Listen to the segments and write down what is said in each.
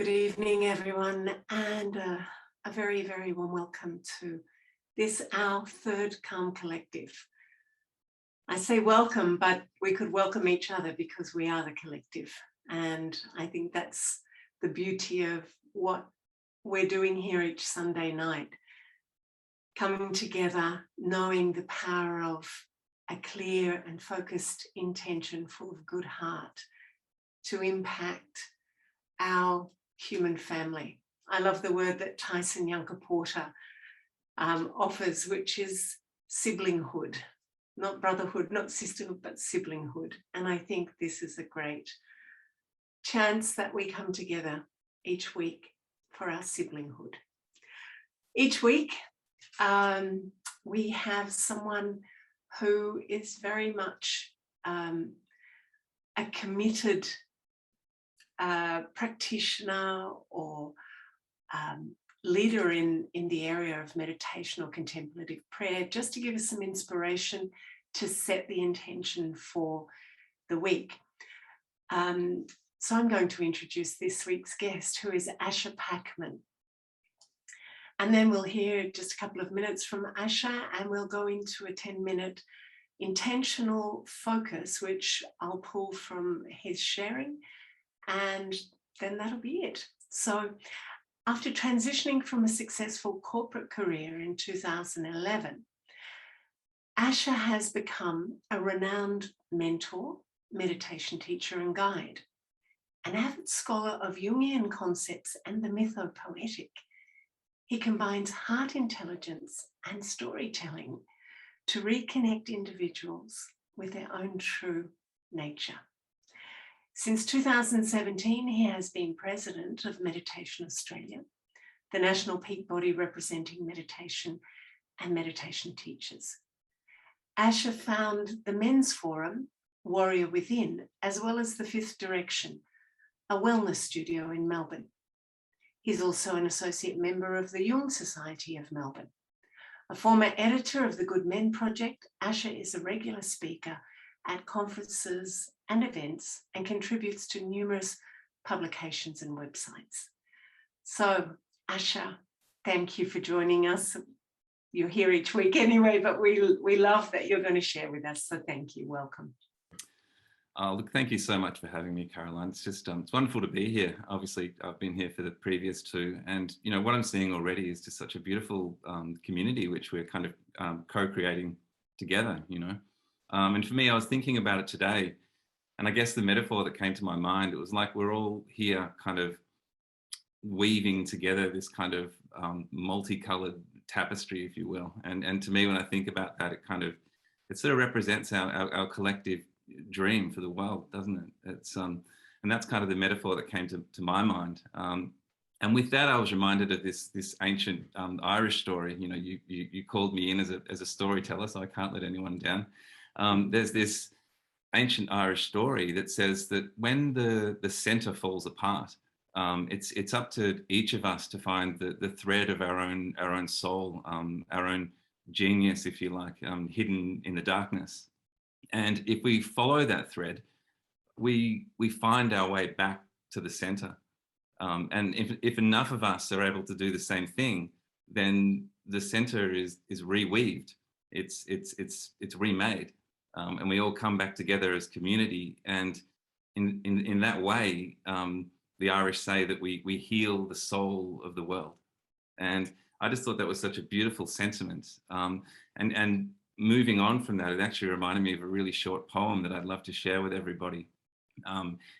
Good evening, everyone, and a very, very warm welcome to this, our third Calm Collective. I say welcome, but we could welcome each other because we are the collective. And I think that's the beauty of what we're doing here each Sunday night. Coming together, knowing the power of a clear and focused intention full of good heart to impact our human family. I love the word that Tyson Yunker Porter offers, which is siblinghood, not brotherhood, not sisterhood, but siblinghood. And I think this is a great chance that we come together each week for our siblinghood. Each week, we have someone who is very much a committed practitioner or leader in the area of meditation or contemplative prayer, just to give us some inspiration to set the intention for the week. So I'm going to introduce this week's guest, who is Asher Packman. And then we'll hear just a couple of minutes from Asher, and we'll go into a 10-minute intentional focus, which I'll pull from his sharing. And then that'll be it. So after transitioning from a successful corporate career in 2011, Asher has become a renowned mentor, meditation teacher and guide, an avid scholar of Jungian concepts and the mythopoetic. He combines heart intelligence and storytelling to reconnect individuals with their own true nature. Since 2017, he has been president of Meditation Australia, the national peak body representing meditation and meditation teachers. Asher found the men's forum, Warrior Within, as well as the Fifth Direction, a wellness studio in Melbourne. He's also an associate member of the Jung Society of Melbourne. A former editor of the Good Men Project, Asher is a regular speaker at conferences and events and contributes to numerous publications and websites. So, Asher, thank you for joining us. You're here each week anyway, but we love that you're going to share with us. So thank you. Welcome. Look, thank you so much for having me, Caroline. It's just it's wonderful to be here. Obviously, I've been here for the previous two, and you know what I'm seeing already is just such a beautiful community which we're kind of co-creating together. And for me, I was thinking about it today, and I guess the metaphor that came to my mind, it was like we're all here, kind of weaving together this kind of multicolored tapestry, if you will. And to me, when I think about that, it sort of represents our collective dream for the world, doesn't it? It's and that's kind of the metaphor that came to my mind. And with that, I was reminded of this ancient Irish story. You called me in as a storyteller, so I can't let anyone down. There's this ancient Irish story that says that when the center falls apart, it's up to each of us to find the thread of our own soul, our own genius, if you like, hidden in the darkness. And if we follow that thread, we find our way back to the center. And if enough of us are able to do the same thing, then the center is reweaved. It's remade, and we all come back together as community. And in that way, the Irish say that we heal the soul of the world. And I just thought that was such a beautiful sentiment. And moving on from that, it actually reminded me of a really short poem that I'd love to share with everybody.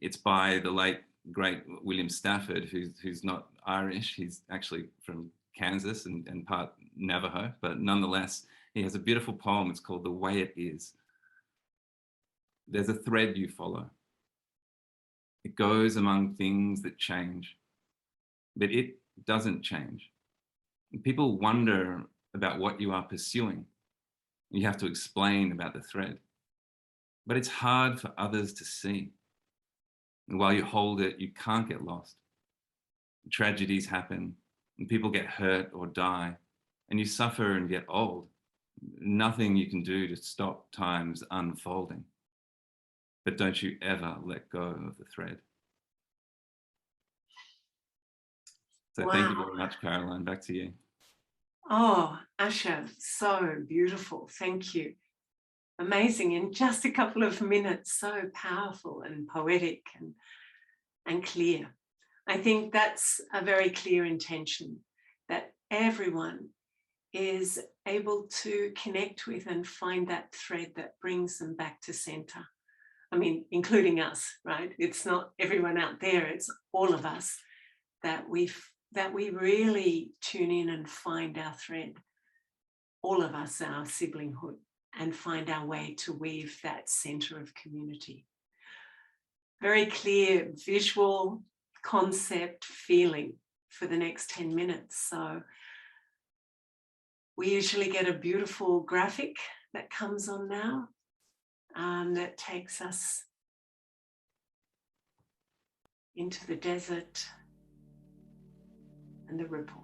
It's by the late, great William Stafford, who's not Irish. He's actually from Kansas and part Navajo, but nonetheless, he has a beautiful poem. It's called The Way It Is. There's a thread you follow. It goes among things that change, but it doesn't change. And people wonder about what you are pursuing. You have to explain about the thread, but it's hard for others to see. And while you hold it, you can't get lost. Tragedies happen and people get hurt or die, and you suffer and get old. Nothing you can do to stop time's unfolding. But don't you ever let go of the thread. So thank you Wow. very much, Caroline. Back to you. Oh, Asher, so beautiful. Thank you. Amazing. In just a couple of minutes, so powerful and poetic and clear. I think that's a very clear intention, that everyone is able to connect with and find that thread that brings them back to center. I mean, including us, right? It's not everyone out there, it's all of us that we really tune in and find our thread. All of us, our siblinghood, and find our way to weave that center of community. Very clear visual concept feeling for the next 10 minutes. So we usually get a beautiful graphic that comes on now that takes us into the desert and the ripple.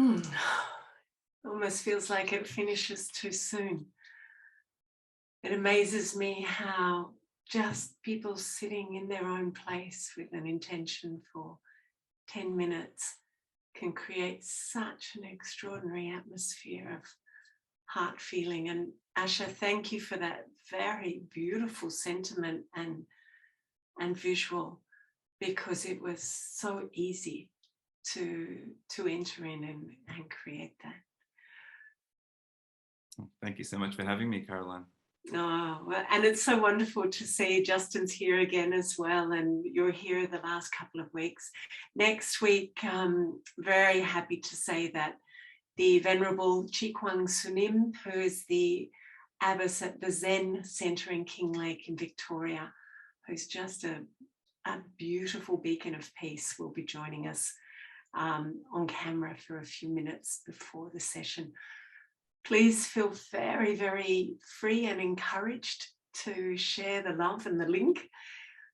Mm. Almost feels like it finishes too soon. It amazes me how just people sitting in their own place with an intention for 10 minutes can create such an extraordinary atmosphere of heart feeling. And Asher, thank you for that very beautiful sentiment and visual, because it was so easy to enter in and create that. Thank you so much for having me, Caroline. Oh, well, and it's so wonderful to see Justin's here again as well, and you're here the last couple of weeks. Next week, very happy to say that the Venerable Chikwang Sunim, who is the abbess at the Zen Centre in Kinglake in Victoria, who's just a beautiful beacon of peace, will be joining us on camera for a few minutes before the session. Please feel very, very free and encouraged to share the love and the link.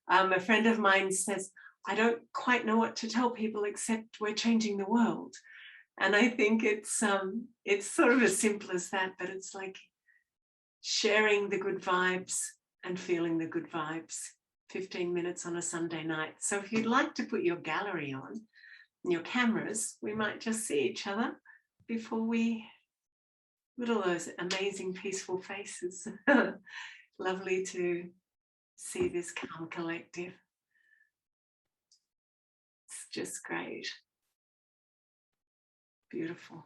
A friend of mine says, I don't quite know what to tell people except we're changing the world. And I think it's sort of as simple as that, but it's like sharing the good vibes and feeling the good vibes. 15 minutes on a Sunday night. So if you'd like to put your gallery on, your cameras, we might just see each other before we look at all those amazing peaceful faces. Lovely to see this calm collective. It's just great. Beautiful.